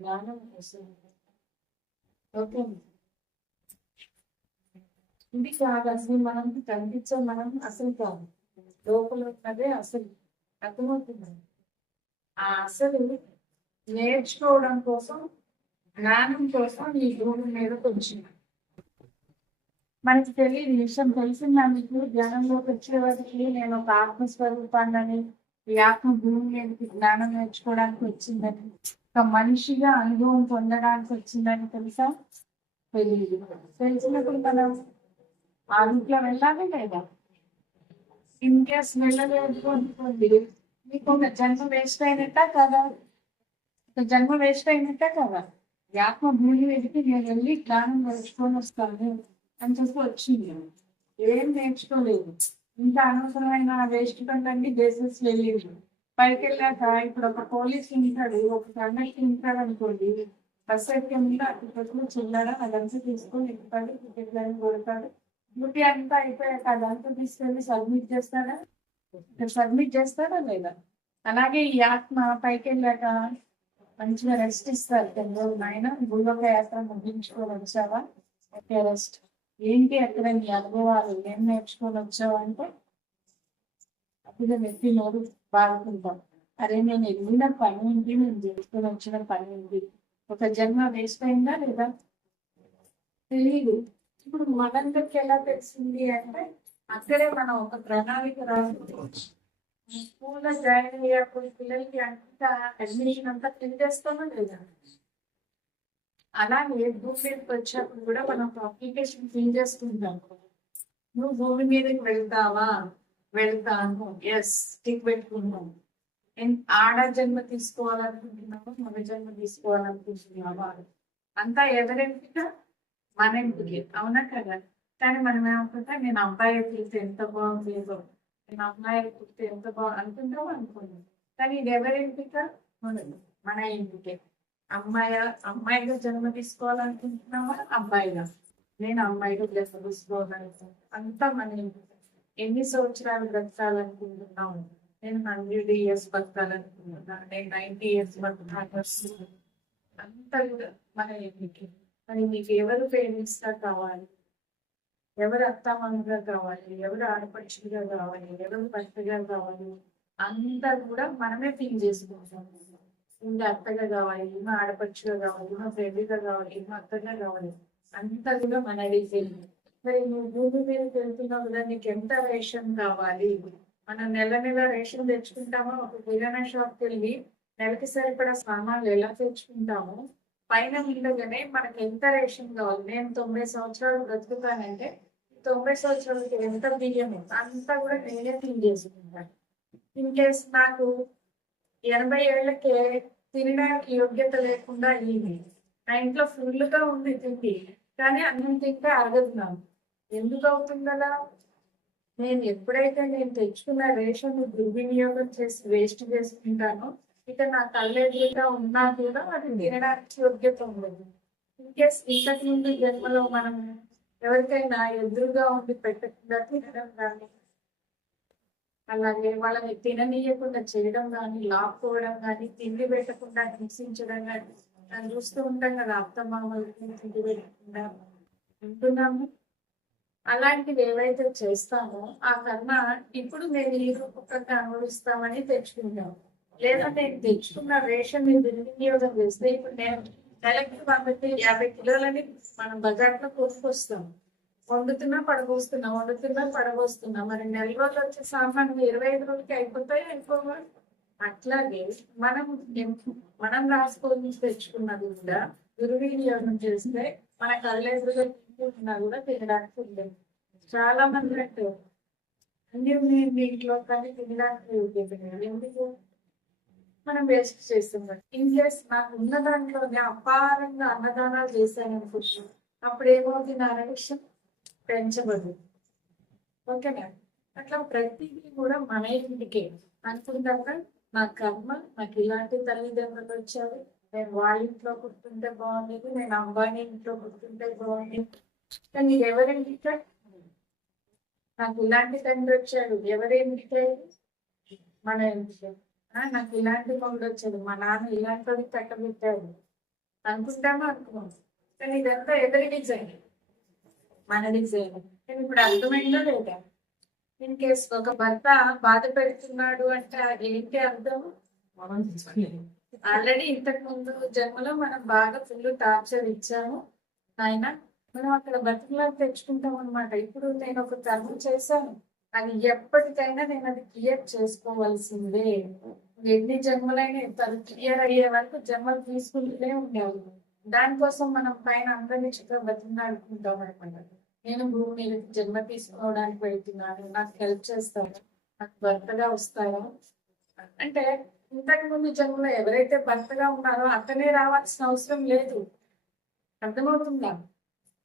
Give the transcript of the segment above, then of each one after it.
జ్ఞానం వస్తుంది. ఓకే, ఇది కాదు అసలు మనం కనిపించే మనం అసలు కాదు, లోపల ఉన్నదే అసలు. అర్థమవుతుంది. ఆ అసలు నేర్చుకోవడం కోసం, జ్ఞానం కోసం ఈ భూమి మీదకి వచ్చింది. మనకి తెలియదు విషయం, తెలిసిందా మీకు? జ్ఞానంలోకి వచ్చే వారికి నేను ఒక ఆత్మస్వరూపాన్ని, ఈ ఆత్మ భూమి మీదకి జ్ఞానం నేర్చుకోవడానికి వచ్చిందని, ఒక మనిషిగా అనుభవం పొందడానికి వచ్చిందని తెలుసా? తెలియదు. తెలిసినప్పుడు మనం ఆ రూట్లో వెళ్ళాలి లేదా? ఇన్ కేస్ వెళ్ళలేదు అనుకోండి, మీకు ఒక జన్మ వేస్ట్ అయినట్టా కదా? ఒక జన్మ వేస్ట్ అయినట్టే కదా. ఈ ఆత్మ భూమి మీదకి నేను వెళ్ళి జ్ఞానం నేర్చుకొని వస్తాను అని చెప్పి వచ్చింది. ఏం నేర్చుకోలేదు, ఇంకా అనవసరమైన వేస్ట్ కంటే బేసిస్ వెళ్ళింది. పైకి వెళ్ళాక ఇప్పుడు ఒక పోలీస్ ఉంటాడు, ఒక కండక్టర్ ఉంటాడు అనుకోండి, బస్ ఎక్కే ముందు అటు చిల్లర అదంతా తీసుకొని ఎక్కుతాడు, టికెట్ లైన్ కొడతాడు. డ్యూటీ అంతా అయిపోయాక అదంతా తీసుకెళ్ళి సబ్మిట్ చేస్తాడా? సబ్మిట్ చేస్తాడా లేదా? అలాగే ఈ ఆత్మ పైకి వెళ్ళాక మంచిగా రెస్ట్ ఇస్తారు. తెలుగు ఆయన భూలోక యాత్ర ముగించుకొని వచ్చావా, ఓకే రెస్ట్. ఏంటి అక్కడ నీ అనుభవాలు, ఏం నేర్చుకొని వచ్చావా అంటే అప్పుడు నెత్తి నోరు బాగుంటాం. అరే నేను వెళ్ళిన పని ఏంటి, నేను చేసుకొని వచ్చిన పని ఏంటి, ఒక జన్మ వేస్ట్ అయిందా లేదా? తెలీదు. ఇప్పుడు మనందరికి ఎలా తెలిసింది అంటే అక్కడే మనం ఒక ప్రణాళిక రాసుకోవచ్చు. స్కూల్ లో జాయిన్ అయ్యేప్పుడు పిల్లలకి అంతా అడ్మిషన్ అంతా ఫిల్ చేస్తామా లేదా? అలాగే భూమి మీదకి వచ్చేప్పుడు కూడా మనం అప్లికేషన్ ఫిల్ చేసుకుంటాం. నువ్వు భూమి మీదకి వెళ్తావా? వెళ్తాను, ఎస్ టిక్ పెట్టుకుంటాం. ఆడ జన్మ తీసుకోవాలనుకుంటున్నావా, మగ జన్మ తీసుకోవాలనుకుంటున్నావా? అంతా ఎవరెంపిక? మన ఎంపిక, అవునా కదా? కానీ మనం ఏమనుకుంటా, నేను అబ్బాయి పుడితే ఎంత బాగుండేదో, నేను అమ్మాయి పుడితే ఎంత అనుకుంటాం అనుకున్నాం. కానీ ఇది ఎవరి ఎంపిక? మనది, మన ఎంపికే. అమ్మాయిగా జన్మ తీసుకోవాలనుకుంటున్నావా, అబ్బాయిగా? నేను అమ్మాయిగా జన్మ తీసుకోవాలనుకుంటున్నాను, అంతా మన ఎంపిక. ఎన్ని సంవత్సరాలు బ్రతకాలనుకుంటున్నావు? నేను 100 years బతకాలనుకుంటున్నాను, నేను 90 years బతకాలనుకుంటున్నాను, అంతా కూడా మన ఎంపికే. మరి మీకు ఎవరు పేరెంట్స్గా కావాలి, ఎవరు అత్తమామగా కావాలి, ఎవరు ఆడపడుచులుగా కావాలి, ఎవరు భర్తగా కావాలి, అంతా కూడా మనమే థింక్ చేసుకుంటాం. ఇంకా అత్తగా కావాలి, ఈమె ఆడపడుచుగా కావాలి, ఈమె ఫ్రెండ్గా కావాలి, ఈమె అత్తగా కావాలి, అంతా కూడా మన డిజైన్. మరి నువ్వు భూమి మీదకి వెళ్తున్నావు కదా, నీకు ఎంత రేషన్ కావాలి? మనం నెల నెల రేషన్ తెచ్చుకుంటామో, ఒక కిరాణా షాప్కి వెళ్ళి నెలకి సరిపడా సామాన్లు ఎలా తెచ్చుకుంటామో, పైన ఉండగానే మనకి ఎంత రేషన్ కావాలి. నేను 90 సంవత్సరాలు బ్రతుకుతానంటే 90 సంవత్సరాలకి ఎంత బియ్యం, అంతా కూడా నేనే థింక్ చేసుకుంటాను. ఇన్ కేస్ నాకు 80 ఏళ్ళకే తినడానికి యోగ్యత లేకుండా అయ్యింది, నా ఇంట్లో ఫుల్గా ఉంది తిండి, కానీ అన్నం తింటే అరగదు నాకు. ఎందుకు అవుతుంది అలా? నేను ఎప్పుడైతే నేను తెచ్చుకున్న రేషన్ దుర్వినియోగం చేసి వేస్ట్ చేసుకుంటానో, ఇక నా కళ్ళెదురుగా ఉన్నా కూడా అది తినడానికి యోగ్యత ఉండదు. ఇన్కేస్ ఇంతకు ముందు జన్మలో మనం ఎవరికైనా ఎదురుగా ఉండి పెట్టకుండా తినడం కానీ, అలాగే వాళ్ళని తిననీయకుండా చేయడం కానీ, లాక్కోవడం కానీ, తిండి పెట్టకుండా హింసించడం కానీ, మనం చూస్తూ ఉంటాం కదా, అత్తమామలకి తిండి పెట్టకుండా ఉంటున్నాము. అలాంటివి ఏవైతే చేస్తామో ఆ కర్మ ఇప్పుడు నేను ఈ రూపకంగా అనుభవిస్తామని తెచ్చుకుంటాము. లేదా నేను తెచ్చుకున్న రేషన్ దుర్వినియోగం చేస్తే ఇప్పుడు నేను నెలకి 150 కిలోలని మనం బజార్లో కోసుకొస్తాం. వండుతున్నా పడబోస్తున్నా. మరి నెల రోజులు వచ్చే సామాన్లు 25 రోజులకి అయిపోతాయి, అయిపోవా? అట్లాగే మనం రాసుకొని తెచ్చుకున్నది కూడా దుర్వినియోగం చేస్తే మన కళ్ళెదురుగా తింటున్నా కూడా తినడానికి ఉండదు. చాలా మంది అంటే అన్ని దీంట్లో కానీ తినడానికి ఉంటుంది. ఎందుకు? మనం వేస్ట్ చేస్తున్నాం. ఇన్ కేస్ నాకు ఉన్న దాంట్లోనే అపారంగా అన్నదానాలు చేశాను అనుకుంటున్నాను, అప్పుడు ఏమవుతుంది? నా అడిక్షన్ పెంచబడు. ఓకేనా? అట్లా ప్రతిదీ కూడా మన ఇంటికే అనుకుంటాక, నా కర్మ నాకు ఇలాంటి తల్లిదండ్రులు వచ్చారు, నేను వాళ్ళ ఇంట్లో పుట్టుంటే బాగుండేది, నేను అంబానీ ఇంట్లో పుట్టుంటే బాగుండేది. కానీ ఎవరింటికే? నాకు ఇలాంటి తండ్రి వచ్చాడు, ఎవరింటికే? మన ఇంటికే. నాకు ఇలాంటి మొగుడు వచ్చాడు, మా నాన్న ఇలాంటి వాడికి కట్టబెట్టాడు అనుకుంటామో అనుకున్నాం. కానీ ఇదంతా ఎవరి డిజైన్? మన డిజైన్. కానీ ఇప్పుడు అర్థమైందో లేదా? ఇన్ కేస్ ఒక భర్త బాధ పెడుతున్నాడు అంటే ఏంటి అర్థం? ఆల్రెడీ ఇంతకు ముందు జన్మలో మనం బాగా ఫుల్ టార్చర్ ఇచ్చాము ఆయన, మనం అక్కడ బతుకులాగా తెచ్చుకుంటాం అనమాట. ఇప్పుడు నేను ఒక కర్మ చేశాను, అది ఎప్పటికైనా నేను అది క్లియర్ చేసుకోవాల్సిందే. ఎన్ని జన్మలైనా అది క్లియర్ అయ్యే వరకు జన్మలు తీసుకుంటూనే ఉండాలి. దానికోసం మనం పైన అందరినీ చక్కగా బతికినాడుకుంటాం అనమాట. నేను భూమి మీద జన్మ తీసుకోవడానికి వెళ్తున్నాను, నాకు హెల్ప్ చేస్తాను, నాకు భర్తగా వస్తాను అంటే ఇంతకు ముందు జన్మలో ఎవరైతే భర్తగా ఉన్నారో అతనే రావాల్సిన అవసరం లేదు. అర్థమవుతుందా?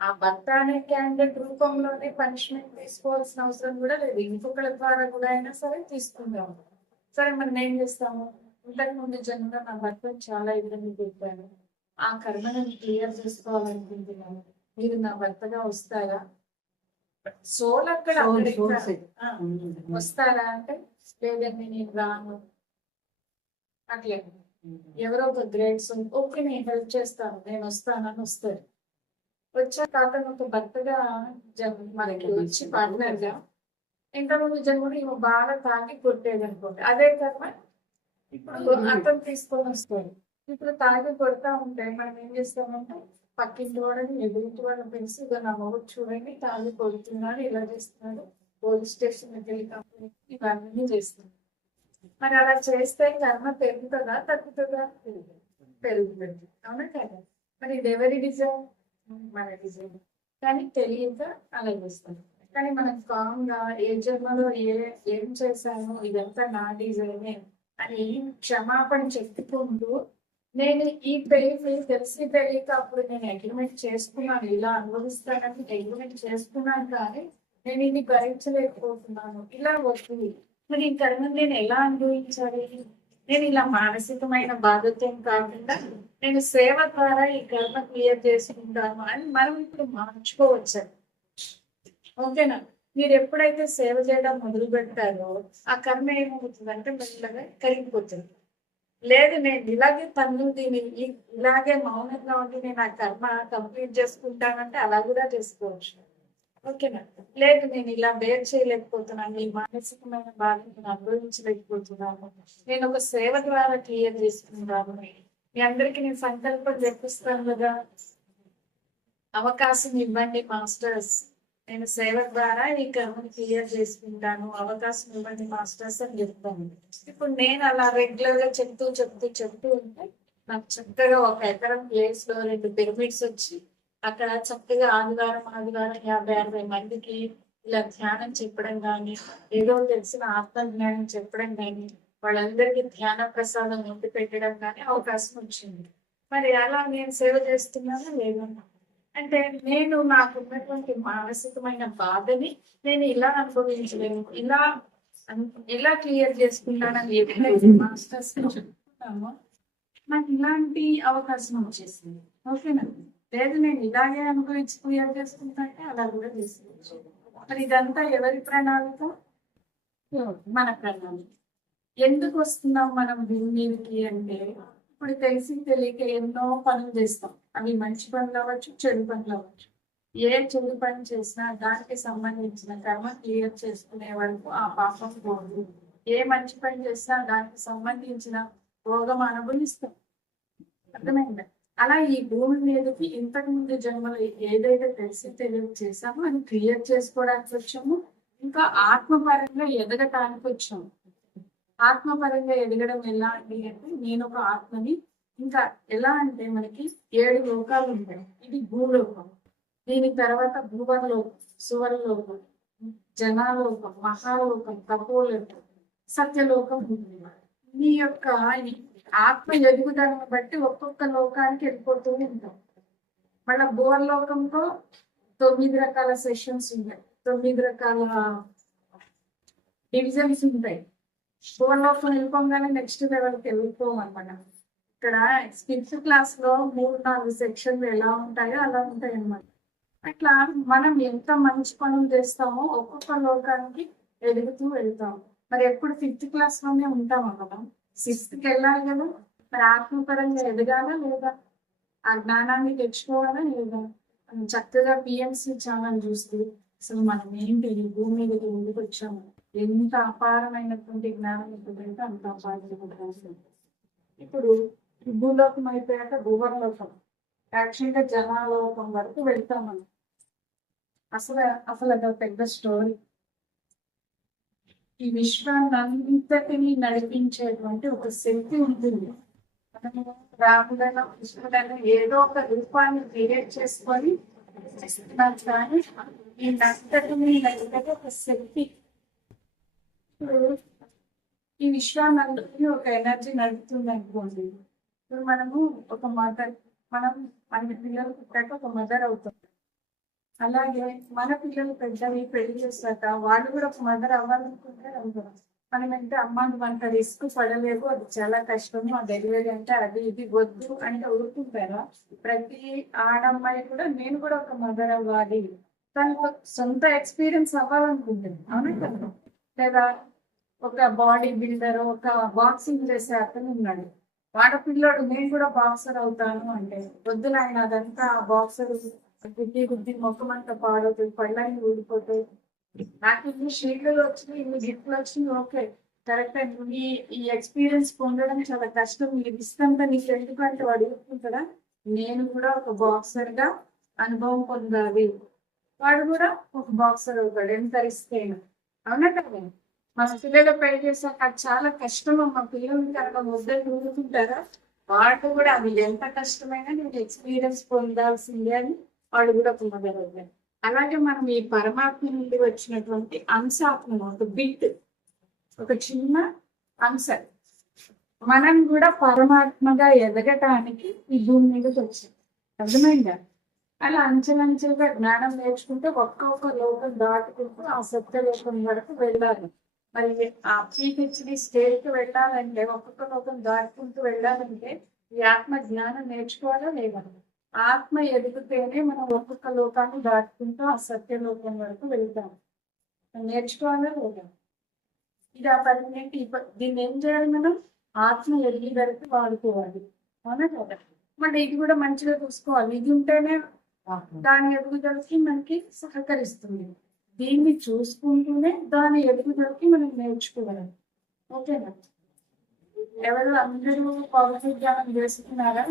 ఆ భర్త అనే క్యాండిడేట్ రూపంలోనే పనిష్మెంట్ తీసుకోవాల్సిన అవసరం కూడా లేదు. ఇంకొకరి ద్వారా కూడా అయినా సరే తీసుకుందాం. సరే మనం ఏం చేస్తాము? ఇంతకు ముందు జన్మలో నా భర్త చాలా ఇబ్బంది పెట్టాను, ఆ కర్మను క్లియర్ చేసుకోవాలనుకుంటున్నాను, మీరు నా భర్తగా వస్తారా? సోల్ అక్కడ వస్తారా అంటే లేదండి నేను రాను అట్లే. ఎవరో ఒక గ్రేడ్స్ ఓకే నేను హెల్ప్ చేస్తాను, నేను వస్తానని వస్తారు. వచ్చాక అతను ఒక భర్తగా మనకి వచ్చి పార్ట్నర్ గా ఇంతకుముందు జన్మలో ఈమె బాగా తాగి కొట్టేది అనుకోండి, అదే కర్మ ఇప్పుడు అతను తీసుకొని వస్తాడు. ఇప్పుడు తాగి కొడతా ఉంటే మనం ఏం చేస్తామంటే పక్కింటి వాడని ఎదురింటి వాళ్ళని పిలిచి ఇక నా మొగుడు చూడండి తాగి కొడుతున్నాడు, ఇలా చేస్తున్నాడు, పోలీస్ స్టేషన్ వెళ్ళి కంప్లైంట్ ఇవన్నీ చేస్తున్నాడు. మరి అలా చేస్తే కర్మ పెరుగుతుందా తగ్గుతుందా? పెరుగుతుంది. అవునా కదా? మరి ఇది ఎవరి డిజైన్? మన డిజైన్. కానీ తెలియక అలా చేస్తాం. కానీ మనం కామ్ గా ఏ జన్మలో ఏం చేశాను ఇదంతా నా డిజైనే అని క్షమాపణ చెప్పుకుంటూ నేను ఈ పెయిన్ తెలిసి తెలియక అప్పుడు నేను అగ్రిమెంట్ చేసుకున్నాను, ఇలా అనుభవిస్తానని అగ్రిమెంట్ చేసుకున్నాను, కానీ నేను ఇది భరించలేకపోతున్నాను, ఇలా వస్తుంది. మరి ఈ కర్మను నేను ఎలా అనుభవించాలి? నేను ఇలా మానసికమైన బాధతో కాకుండా నేను సేవ ద్వారా ఈ కర్మ క్లియర్ చేసుకుంటాను అని మనం ఇప్పుడు మార్చుకోవచ్చు. ఓకేనా? మీరు ఎప్పుడైతే సేవ చేయడం మొదలు పెడతారో ఆ కర్మ ఏమవుతుందంటే మెల్లగా కరిగిపోతుంది. లేదు నేను ఇలాగే తన్ను దీన్ని ఇలాగే మౌనంగా ఉండి నేను ఆ కర్మ కంప్లీట్ చేసుకుంటానంటే అలా కూడా చేసుకోవచ్చు. ఓకేనా? లేదు నేను ఇలా బేర్ చేయలేకపోతున్నాను, ఈ మానసికమైన బాధను అనుభవించలేకపోతున్నాను, నేను ఒక సేవ ద్వారా క్లియర్ చేసుకుంటాను. మీ అందరికీ నేను సంకల్పం చెప్పిస్తాను కదా, అవకాశం ఇవ్వండి మాస్టర్స్, నేను సేవ ద్వారా ఈ కర్మని క్లియర్ చేసుకుంటాను, అవకాశం ఇవ్వండి మాస్టర్స్ అని చెప్తాను. ఇప్పుడు నేను అలా రెగ్యులర్ గా చెప్తూ ఉంటే నాకు చక్కగా ఒక ఎకరం ప్లేస్ లో 2 పిరమిడ్స్ వచ్చి అక్కడ చక్కగా ఆదివారం 50-60 మందికి ఇలా ధ్యానం చెప్పడం కానీ, ఏదో తెలిసిన ఆత్మ జ్ఞానం చెప్పడం కానీ, వాళ్ళందరికీ ధ్యాన ప్రసాదం వండి పెట్టడం కానీ అవకాశం వచ్చింది. మరి అలా నేను సేవ చేస్తున్నాను లేదు అంటే నేను నాకున్నటువంటి మానసికమైన బాధని నేను ఇలా అనుభవించలేను, ఇలా క్లియర్ చేసుకుంటానని ఎప్పుడైతే మాస్టర్స్ చెప్తున్నామో నాకు ఇలాంటి అవకాశం వచ్చేసింది. ఓకేనా? లేదు నేను ఇలాగే అనుభవించి క్లియర్ చేసుకుంటాంటే అలా కూడా చేసుకోవచ్చు. మరి ఇదంతా ఎవరి ప్రణాళిక? మన ప్రణాళిక. ఎందుకు వస్తున్నాం మనం భూమి మీదకి అంటే ఇప్పుడు తెలిసి తెలియక ఎన్నో పనులు చేస్తాం. అవి మంచి పనులు అవ్వచ్చు, చెడు పనులు అవ్వచ్చు. ఏ చెడు పని చేసినా దానికి సంబంధించిన కర్మ క్లియర్ చేసుకునే వరకు ఆ పాపం పోదు. ఏ మంచి పని చేసినా దానికి సంబంధించిన భోగం అనుభవిస్తాం. అర్థమైందా? అలా ఈ భూమి మీదకి ఇంతకు ముందు జన్మలో ఏదైతే తెలిసి తెలియక చేసామో అది క్లియర్ చేసుకోవడానికి వచ్చాము, ఇంకా ఆత్మపరంగా ఎదగటానికి వచ్చాము. ఆత్మపరంగా ఎదగడం ఎలా అంటే నేను ఒక ఆత్మని, ఇంకా ఎలా అంటే మనకి 7 లోకాలు ఉంటాయి. ఇది భూలోకం, దీని తర్వాత భూవర్లోకం, సువర్లోకం, జనాలోకం, మహాలోకం, తపోలోకం, సత్యలోకం ఉంటుంది. మీ యొక్క ఆత్మ ఎదుగుదలను బట్టి ఒక్కొక్క లోకానికి వెళ్ళిపోతూ ఉంటాం. మళ్ళీ భూవర్లోకంతో 9 రకాల సెషన్స్ ఉంటాయి, 9 రకాల డివిజన్స్ ఉంటాయి. భూవర్లోకం వెళ్ళిపోగానే నెక్స్ట్ లెవెల్కి వెళ్ళిపోం అనమాట. ఇక్కడ 5th క్లాస్ లో 3-4 సెక్షన్లు ఎలా ఉంటాయో అలా ఉంటాయి అన్నమాట. అట్లా మనం ఎంత మంచి పనులు చేస్తామో ఒక్కొక్క లోకానికి ఎదుగుతూ వెళ్తాము. మరి ఎప్పుడు 5th క్లాస్ లోనే ఉంటామా మనం? సిక్స్త్కి వెళ్ళాలి కదా, మరి ఆత్మపరంగా ఎదగాలా లేదా, ఆ జ్ఞానాన్ని తెచ్చుకోవాలా లేదా. మనం చక్కగా పిఎంసి ఛానల్ చూస్తూ అసలు మనం ఏంటి ఈ భూమి మీద ఎందుకు వచ్చాము, ఎంత అపారమైనటువంటి జ్ఞానం ఉంటుందంటే అంత అపారమైనటువంటి. ఇప్పుడు భూలోకం అయిపోయాక భూవర్లోకం, యాక్చువల్గా జనాలోకం వరకు వెళ్తాం మనం. అసలు అసలు అదొక పెద్ద స్టోరీ. ఈ విశ్వాన్ని అంతటిని నడిపించేటువంటి ఒక శక్తి ఉంటుంది. మనము రాముడైనా కృష్ణుడైనా ఏదో ఒక రూపాన్ని క్రియేట్ చేసుకొని చేస్తున్నాం, కానీ ఈ అంతటిని నడిపే ఒక శక్తి. ఇప్పుడు ఈ విశ్వాన్ని అందరికీ ఒక ఎనర్జీ నడుపుతుంది అనుకోండి. ఇప్పుడు మనము ఒక మదర్, మన పిల్లలు పుట్టాక ఒక మదర్ అవుతాం. అలాగే మన పిల్లలు పెద్దవి పెళ్లి చేశాక వాళ్ళు కూడా ఒక మదర్ అవ్వాలనుకుంటే అవుతారు. మనం అంటే అమ్మాయి అంత రిస్క్ పడలేదు, అది చాలా కష్టము, ఆ డెలివరీ అంటే అది ఇది వద్దు అంటే ఊరుకుంటారా. ప్రతి ఆడమ్మాయి కూడా నేను కూడా ఒక మదర్ అవ్వాలి, తనకు సొంత ఎక్స్పీరియన్స్ అవ్వాలనుకుంటుంది, అవునా కదా. లేదా ఒక బాడీ బిల్డర్, ఒక బాక్సింగ్ చేసే అతను ఉన్నాడు, ఆడపిల్లోడు నేను కూడా బాక్సర్ అవుతాను అంటే వద్దు నాయన, అదంతా బాక్సర్ గుద్ది గుద్ది మొక్కం అంతా పాడవుతుంది, పళ్ళని ఊడిపోతాయి. నాకు ఇన్ని షీట్లు వచ్చినాయి, ఇన్ని గిఫ్ట్లు వచ్చినాయి, ఓకే కరెక్ట్. ఈ ఎక్స్పీరియన్స్ పొందడం చాలా కష్టం, ఈ రిస్క్ అంతా నీకు ఎందుకంటే వాడు ఊరుకుంటాడా. నేను కూడా ఒక బాక్సర్ గా అనుభవం పొందాలి, వాడు కూడా ఒక బాక్సర్ అవుతాడు ఎంత రిస్క్ అయినా, అవునా కదా. మా పిల్లలు పెళ్లి చేశాక అది చాలా కష్టం, మా పిల్లలు కనుక వద్దని ఊరుకుంటారా. వాడు కూడా అది ఎంత కష్టమైనా నేను ఎక్స్పీరియన్స్ పొందాల్సిందే అని వాడు కూడా పొందగలుగుతాడు. అలాగే మనం ఈ పరమాత్మ నుండి వచ్చినటువంటి అంశాత్మ, ఒక బిట్, ఒక చిన్న అంశ, మనం కూడా పరమాత్మగా ఎదగటానికి ఈ భూమి మీదకి వచ్చింది, అర్థమైందా. అలా అంచెలంచెలుగా జ్ఞానం నేర్చుకుంటే ఒక్కొక్క లోకం దాటుకుంటూ ఆ సత్యలోకం వరకు వెళ్ళాలి. మరి ఆ పిహెచ్డి స్టేజ్కి వెళ్ళాలంటే, ఒక్కొక్క లోకం దాటుకుంటూ వెళ్ళాలంటే ఈ ఆత్మ జ్ఞానం నేర్చుకోవాలా లేదా. ఆత్మ ఎదుగుతేనే మనం ఒక్కొక్క లోకాన్ని దాటుకుంటూ ఆ సత్యలోకం వరకు వెళ్తాం. నేర్చుకోవాలా లేదా. ఇది ఆ పరిణతి. దీన్ని ఏం చేయాలి, మనం ఆత్మ ఎదిగి వరకు వాడుకోవాలి, అవునా కదా. మళ్ళీ ఇది కూడా మంచిగా చూసుకోవాలి, ఇది ఉంటేనే దాని ఎదుగుదలకి మనకి సహకరిస్తుంది. దీన్ని చూసుకుంటూనే దాని ఎదుగుదలకి మనం నేర్చుకోవాలి, ఓకేనా. ఎవరు అందరూ పౌర విజ్ఞానం చేసుకున్నారా.